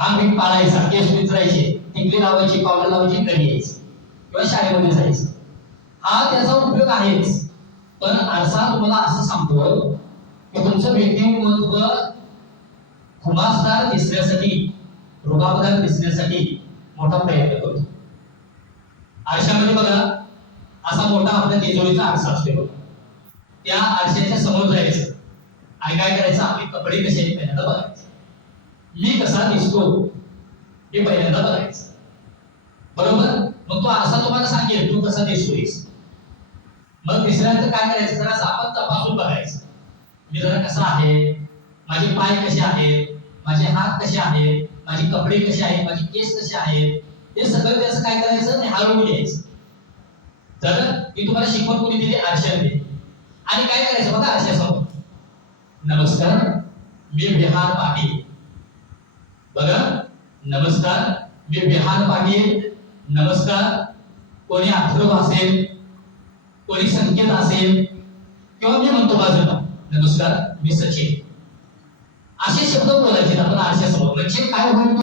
हा मी पाळायचा केस विचरायचे टिकली लावायची पावलं लावायची घरी यायची किंवा शाळेमध्ये जायचं. हा त्याचा उपयोग आहेच. पण आरसा तुम्हाला असं सांगतो की तुमचं व्यक्तिमत्व खुमासदार दिसण्यासाठी रुबाबदार दिसण्यासाठी मोठा प्रयत्न करतो. आरशामध्ये बघा असा मोठा आपल्या तिजोरीचा आरसा असतो. बघा त्या आरशाच्या समोर जायचं. आणि काय करायचं? आपले कपडे कसे आहेत पहिल्यांदा बघायचं. मी कसा दिसतो हे पहिल्यांदा बघायचं. बरोबर? मग तो असा तुम्हाला सांगेल तू कसा दिसतोयस? मग तिसऱ्यांदा काय करायचं? जरा आपण तपासून बघायचं. मी जरा कसा आहे? माझे पाय कसे आहेत? माझे हात कसे आहेत? माझे कपडे कसे आहेत? माझे केस कसे आहेत? हे सगळं त्याचं काय करायचं? हरवून घ्यायचं. तर मी तुम्हाला शिकवण कोणी दिली? आरशाने. आणि काय करायचं? बघा आरशासमोर. नमस्कार मी बिहार पाटील. बघा नमस्कार मी विहार पाटील. नमस्कार कोणी अथर्व असेल कोणी संकेत असेल किंवा मी म्हणतो बाजूला नमस्कार मी सचिन. असे शब्द बोलायचे आपण आरशासमोर. म्हणजे काय होईल?